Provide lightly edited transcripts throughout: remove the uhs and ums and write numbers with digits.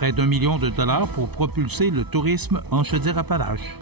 Près d'1 million de dollars pour propulser le tourisme en Chaudière-Appalaches.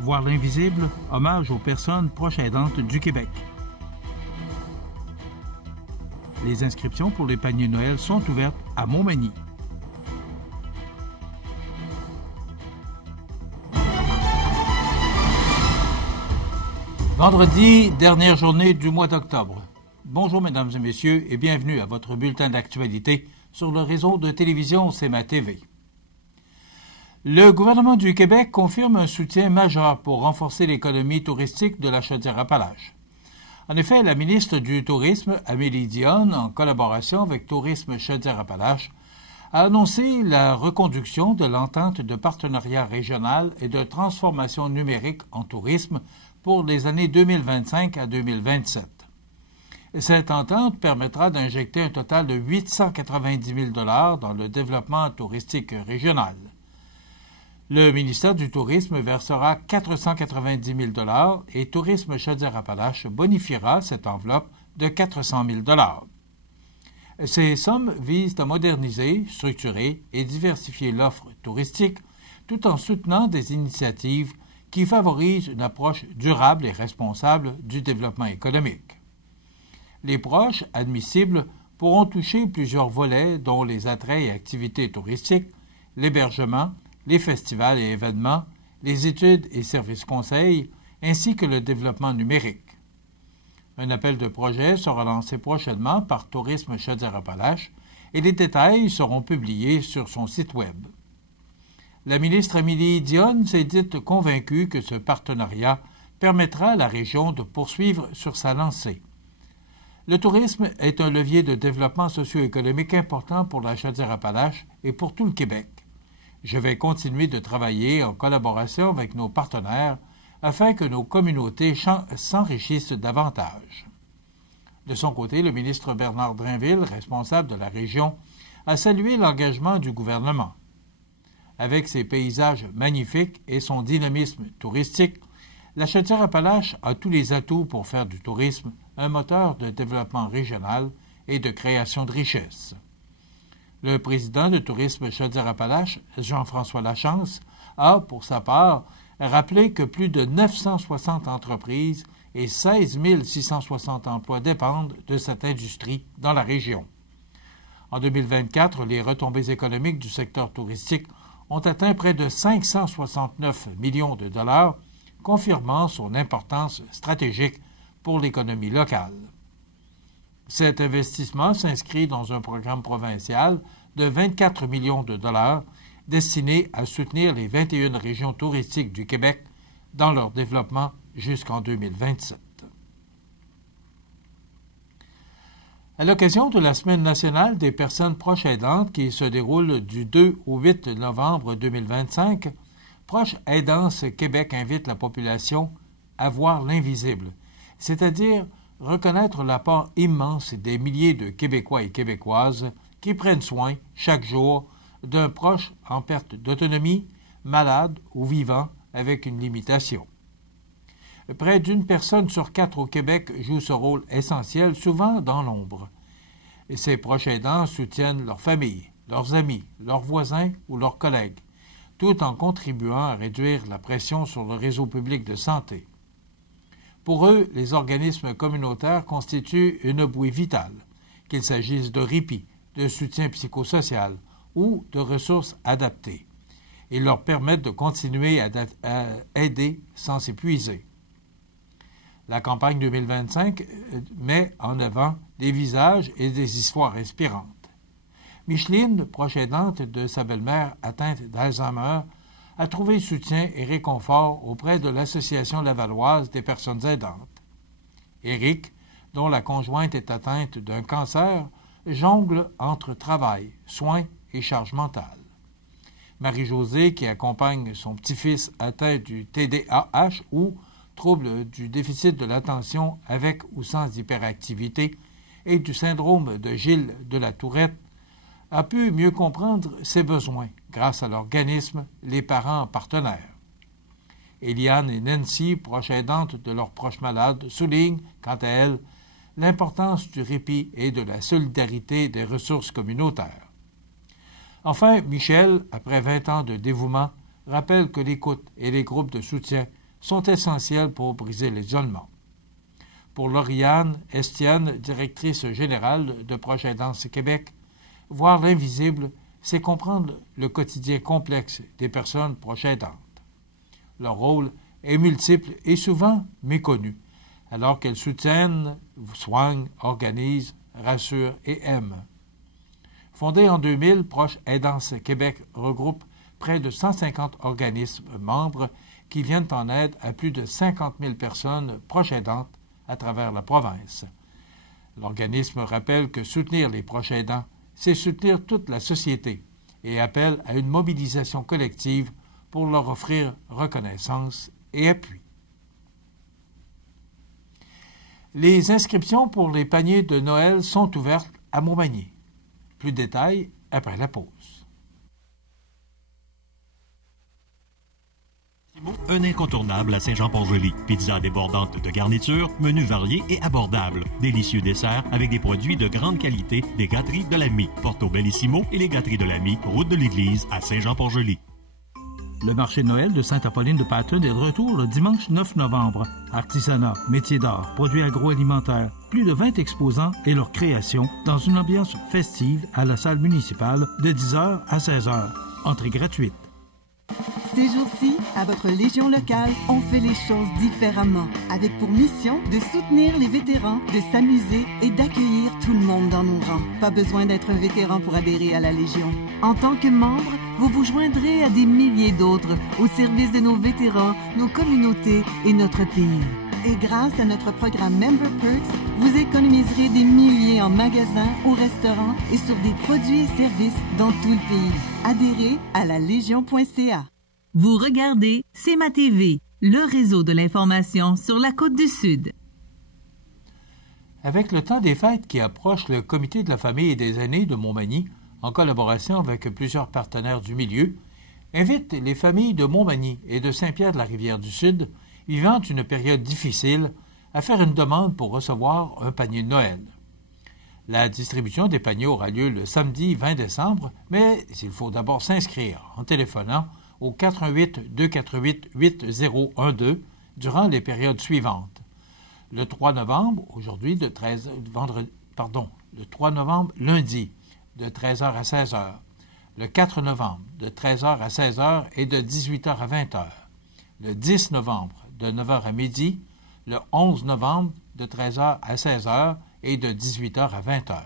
Voir l'invisible, hommage aux personnes proches aidantes du Québec. Les inscriptions pour les paniers Noël sont ouvertes à Montmagny. Vendredi, dernière journée du mois d'octobre. Bonjour mesdames et messieurs et bienvenue à votre bulletin d'actualité sur le réseau de télévision CMA TV. Le gouvernement du Québec confirme un soutien majeur pour renforcer l'économie touristique de la Chaudière-Appalaches. En effet, la ministre du Tourisme, Amélie Dionne, en collaboration avec Tourisme Chaudière-Appalaches, a annoncé la reconduction de l'entente de partenariat régional et de transformation numérique en tourisme pour les années 2025 à 2027. Cette entente permettra d'injecter un total de 890 000 $ dans le développement touristique régional. Le ministère du Tourisme versera 490 000 $ et Tourisme Chaudière-Appalaches bonifiera cette enveloppe de 400 000 $. Ces sommes visent à moderniser, structurer et diversifier l'offre touristique tout en soutenant des initiatives qui favorisent une approche durable et responsable du développement économique. Les proches admissibles pourront toucher plusieurs volets dont les attraits et activités touristiques, l'hébergement, les festivals et événements, les études et services conseils, ainsi que le développement numérique. Un appel de projet sera lancé prochainement par Tourisme Chaudière-Appalaches et les détails seront publiés sur son site Web. La ministre Amélie Dionne s'est dite convaincue que ce partenariat permettra à la région de poursuivre sur sa lancée. Le tourisme est un levier de développement socio-économique important pour la Chaudière-Appalaches et pour tout le Québec. Je vais continuer de travailler en collaboration avec nos partenaires afin que nos communautés s'enrichissent davantage. De son côté, le ministre Bernard Drainville, responsable de la région, a salué l'engagement du gouvernement. Avec ses paysages magnifiques et son dynamisme touristique, la Chaudière-Appalaches a tous les atouts pour faire du tourisme un moteur de développement régional et de création de richesses. Le président de Tourisme Chaudière-Appalaches, Jean-François Lachance, a, pour sa part, rappelé que plus de 960 entreprises et 16 660 emplois dépendent de cette industrie dans la région. En 2024, les retombées économiques du secteur touristique ont atteint près de 569 millions de dollars, confirmant son importance stratégique pour l'économie locale. Cet investissement s'inscrit dans un programme provincial de 24 millions de dollars destiné à soutenir les 21 régions touristiques du Québec dans leur développement jusqu'en 2027. À l'occasion de la Semaine nationale des personnes proches aidantes qui se déroule du 2 au 8 novembre 2025, Proches Aidance Québec invite la population à voir l'invisible, c'est-à-dire reconnaître l'apport immense des milliers de Québécois et Québécoises qui prennent soin, chaque jour, d'un proche en perte d'autonomie, malade ou vivant avec une limitation. Près d'une personne sur 4 au Québec joue ce rôle essentiel, souvent dans l'ombre. Ces proches aidants soutiennent leur famille, leurs amis, leurs voisins ou leurs collègues, tout en contribuant à réduire la pression sur le réseau public de santé. Pour eux, les organismes communautaires constituent une bouée vitale, qu'il s'agisse de répit, de soutien psychosocial ou de ressources adaptées. Ils leur permettent de continuer à aider sans s'épuiser. La campagne 2025 met en avant des visages et des histoires inspirantes. Micheline, proche aidante de sa belle-mère atteinte d'Alzheimer, a trouvé soutien et réconfort auprès de l'Association lavalloise des personnes aidantes. Éric, dont la conjointe est atteinte d'un cancer, jongle entre travail, soins et charge mentale. Marie-Josée, qui accompagne son petit-fils atteint du TDAH ou trouble du déficit de l'attention avec ou sans hyperactivité et du syndrome de Gilles de la Tourette, a pu mieux comprendre ses besoins grâce à l'organisme Les Parents Partenaires. Eliane et Nancy, proches aidantes de leurs proches malades, soulignent, quant à elles, l'importance du répit et de la solidarité des ressources communautaires. Enfin, Michel, après 20 ans de dévouement, rappelle que l'écoute et les groupes de soutien sont essentiels pour briser l'isolement. Pour Lauriane Estienne, directrice générale de Proche Aidance Québec, voir l'invisible, c'est comprendre le quotidien complexe des personnes proches aidantes. Leur rôle est multiple et souvent méconnu, alors qu'elles soutiennent, soignent, organisent, rassurent et aiment. Fondée en 2000, Proche Aidance Québec regroupe près de 150 organismes membres qui viennent en aide à plus de 50 000 personnes proches aidantes à travers la province. L'organisme rappelle que soutenir les proches aidants, c'est soutenir toute la société et appelle à une mobilisation collective pour leur offrir reconnaissance et appui. Les inscriptions pour les paniers de Noël sont ouvertes à Montmagny. Plus de détails après la pause. Un incontournable à Saint-Jean-Port-Joli. Pizza débordante de garniture, menu varié et abordable. Délicieux dessert avec des produits de grande qualité des gâteries de l'Ami. Porto Bellissimo et les gâteries de l'Ami, route de l'église à Saint-Jean-Port-Joli. Le marché de Noël de Sainte-Apolline de Patton est de retour le dimanche 9 novembre. Artisanat, métiers d'art, produits agroalimentaires, plus de 20 exposants et leurs créations dans une ambiance festive à la salle municipale de 10h à 16h. Entrée gratuite. Ces jours-ci, à votre Légion locale, on fait les choses différemment, avec pour mission de soutenir les vétérans, de s'amuser et d'accueillir tout le monde dans nos rangs. Pas besoin d'être un vétéran pour adhérer à la Légion. En tant que membre, vous vous joindrez à des milliers d'autres au service de nos vétérans, nos communautés et notre pays. Et grâce à notre programme Member Perks, vous économiserez des milliers en magasins, au restaurant et sur des produits et services dans tout le pays. Adhérez à la Légion.ca. Vous regardez CEMA TV, le réseau de l'information sur la Côte-du-Sud. Avec le temps des fêtes qui approche, le Comité de la famille et des aînés de Montmagny, en collaboration avec plusieurs partenaires du milieu, invite les familles de Montmagny et de Saint-Pierre-de-la-Rivière-du-Sud vivant une période difficile à faire une demande pour recevoir un panier de Noël. La distribution des paniers aura lieu le samedi 20 décembre, mais il faut d'abord s'inscrire en téléphonant au 88 248 8012 durant les périodes suivantes. Le 3 novembre, lundi, de 13h à 16h. Le 4 novembre, de 13h à 16h et de 18h à 20h. Le 10 novembre, de 9h à midi. Le 11 novembre, de 13h à 16h et de 18h à 20h.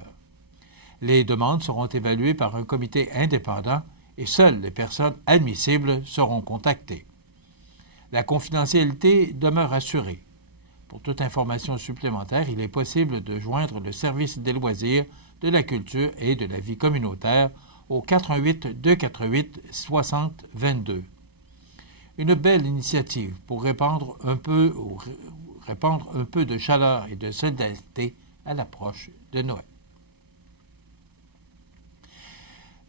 Les demandes seront évaluées par un comité indépendant et seules les personnes admissibles seront contactées. La confidentialité demeure assurée. Pour toute information supplémentaire, il est possible de joindre le service des loisirs, de la culture et de la vie communautaire au 88 248 60 22. Une belle initiative pour répandre un peu de chaleur et de solidarité à l'approche de Noël.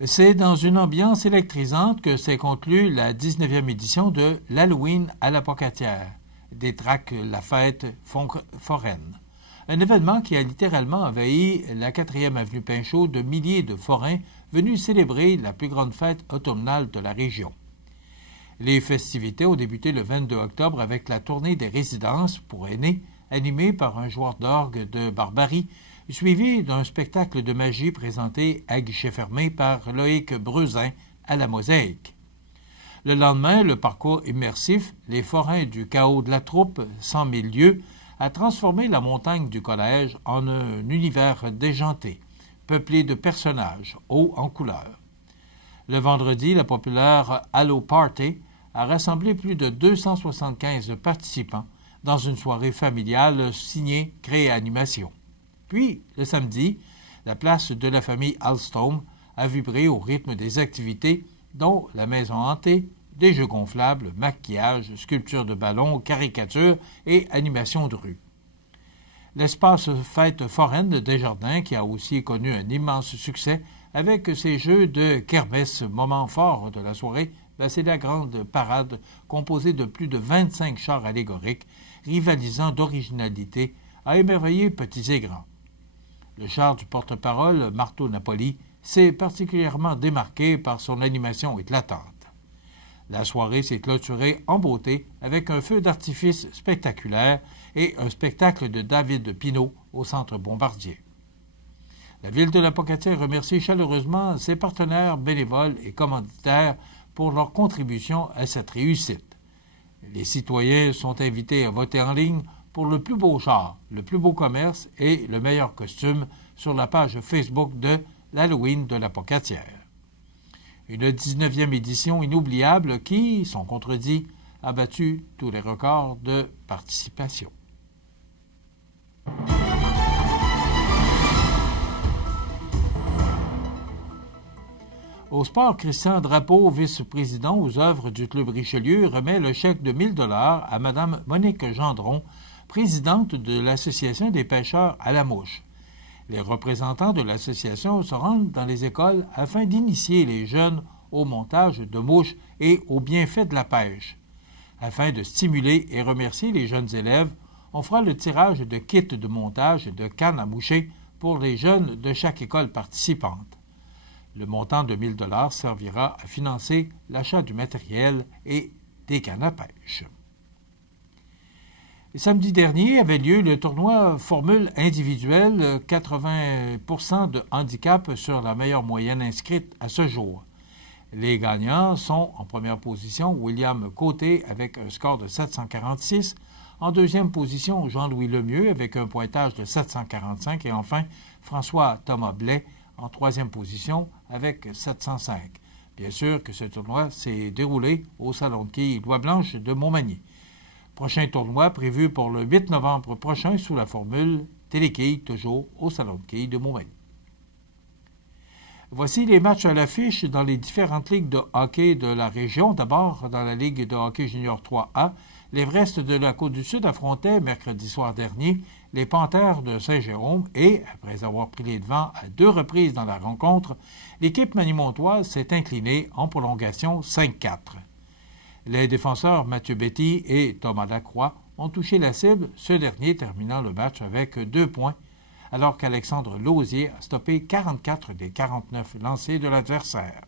C'est dans une ambiance électrisante que s'est conclue la 19e édition de l'Halloween à la Pocatière, détraque la fête foraine. Un événement qui a littéralement envahi la 4e avenue Pinchot de milliers de forains venus célébrer la plus grande fête automnale de la région. Les festivités ont débuté le 22 octobre avec la tournée des résidences pour aînés, animée par un joueur d'orgue de Barbarie, suivi d'un spectacle de magie présenté à guichet fermé par Loïc Breusin à la Mosaïque. Le lendemain, le parcours immersif « Les forains du chaos de la troupe, 100 000 lieues » a transformé la montagne du collège en un univers déjanté, peuplé de personnages hauts en couleur. Le vendredi, la populaire Halo Party a rassemblé plus de 275 participants dans une soirée familiale signée Créanimation. Puis, le samedi, la place de la famille Alstom a vibré au rythme des activités dont la maison hantée, des jeux gonflables, maquillage, sculptures de ballons, caricatures et animations de rue. L'espace fête foraine de Desjardins, qui a aussi connu un immense succès avec ses jeux de kermesse, moment fort de la soirée, c'est la grande parade composée de plus de 25 chars allégoriques, rivalisant d'originalité a émerveillé petits et grands. Le char du porte-parole, Marto Napoli, s'est particulièrement démarqué par son animation éclatante. La soirée s'est clôturée en beauté avec un feu d'artifice spectaculaire et un spectacle de David Pinault au Centre Bombardier. La Ville de la Pocatière remercie chaleureusement ses partenaires bénévoles et commanditaires pour leur contribution à cette réussite. Les citoyens sont invités à voter en ligne pour le plus beau char, le plus beau commerce et le meilleur costume sur la page Facebook de l'Halloween de la Pocatière. Une 19e édition inoubliable qui, sans contredit, a battu tous les records de participation. Au sport, Christian Drapeau, vice-président aux œuvres du Club Richelieu, remet le chèque de 1 000 $ à Mme Monique Gendron, présidente de l'Association des pêcheurs à la mouche. Les représentants de l'association se rendent dans les écoles afin d'initier les jeunes au montage de mouches et aux bienfaits de la pêche. Afin de stimuler et remercier les jeunes élèves, on fera le tirage de kits de montage de cannes à moucher pour les jeunes de chaque école participante. Le montant de 1 000 $ servira à financer l'achat du matériel et des cannes à pêche. Samedi dernier avait lieu le tournoi Formule individuelle, 80% de handicap sur la meilleure moyenne inscrite à ce jour. Les gagnants sont en première position William Côté avec un score de 746, en deuxième position Jean-Louis Lemieux avec un pointage de 745 et enfin François Thomas Blais en troisième position avec 705. Bien sûr que ce tournoi s'est déroulé au Salon de quilles Louis-Blanche de Montmagny. Prochain tournoi prévu pour le 8 novembre prochain sous la formule Téléquilles, toujours au Salon de quilles de Montmagny. Voici les matchs à l'affiche dans les différentes ligues de hockey de la région. D'abord, dans la Ligue de hockey junior 3A, l'Everest de la Côte-du-Sud affrontait mercredi soir dernier les Panthères de Saint-Jérôme et, après avoir pris les devants à 2 reprises dans la rencontre, l'équipe manimontoise s'est inclinée en prolongation 5-4. Les défenseurs Mathieu Betty et Thomas Lacroix ont touché la cible, ce dernier terminant le match avec 2 points, alors qu'Alexandre Lausier a stoppé 44 des 49 lancés de l'adversaire.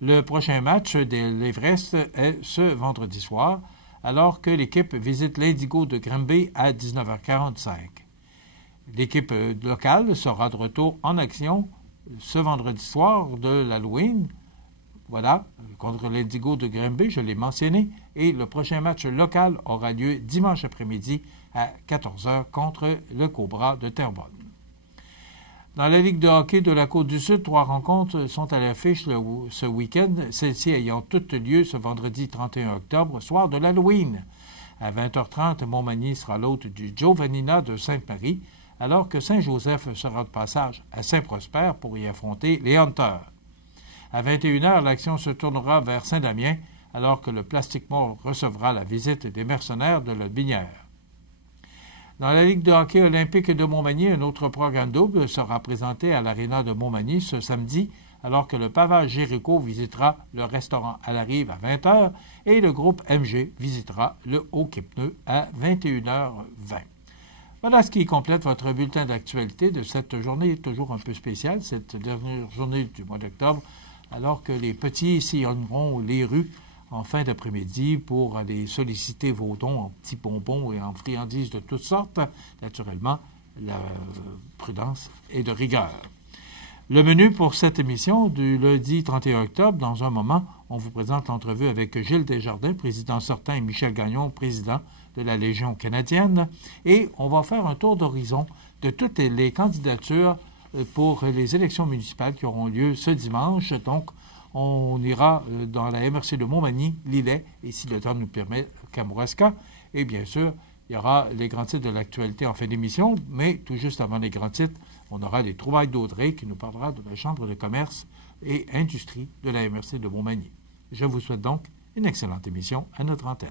Le prochain match de l'Everest est ce vendredi soir, alors que l'équipe visite l'Indigo de Granby à 19h45. L'équipe locale sera de retour en action ce vendredi soir de l'Halloween. Voilà, contre l'Indigo de Granby, je l'ai mentionné, et le prochain match local aura lieu dimanche après-midi à 14h contre le Cobra de Terrebonne. Dans la Ligue de hockey de la Côte-du-Sud, 3 rencontres sont à l'affiche ce week-end, celles-ci ayant toutes lieu ce vendredi 31 octobre, soir de l'Halloween. À 20h30, Montmagny sera l'hôte du Giovannina de Sainte-Marie, alors que Saint-Joseph sera de passage à Saint-Prosper pour y affronter les Hunters. À 21h, l'action se tournera vers Saint-Damien, alors que le Plastic Mort recevra la visite des mercenaires de la Binière. Dans la Ligue de hockey olympique de Montmagny, un autre programme double sera présenté à l'Aréna de Montmagny ce samedi, alors que le Pavage Jéricho visitera le restaurant à la Rive à 20h et le groupe MG visitera le Haut-Quai-Pneu à 21h20. Voilà ce qui complète votre bulletin d'actualité de cette journée toujours un peu spéciale, cette dernière journée du mois d'octobre, alors que les petits sillonneront les rues en fin d'après-midi pour aller solliciter vos dons en petits bonbons et en friandises de toutes sortes. Naturellement, la prudence est de rigueur. Le menu pour cette émission du lundi 31 octobre, dans un moment, on vous présente l'entrevue avec Gilles Desjardins, président sortant, et Michel Gagnon, président de la Légion canadienne. Et on va faire un tour d'horizon de toutes les candidatures pour les élections municipales qui auront lieu ce dimanche. Donc, on ira dans la MRC de Montmagny, Lillet, et si le temps nous permet, Kamouraska. Et bien sûr, il y aura les grands titres de l'actualité en fin d'émission, mais tout juste avant les grands titres, on aura les trouvailles d'Audrey qui nous parlera de la Chambre de commerce et industrie de la MRC de Montmagny. Je vous souhaite donc une excellente émission à notre antenne.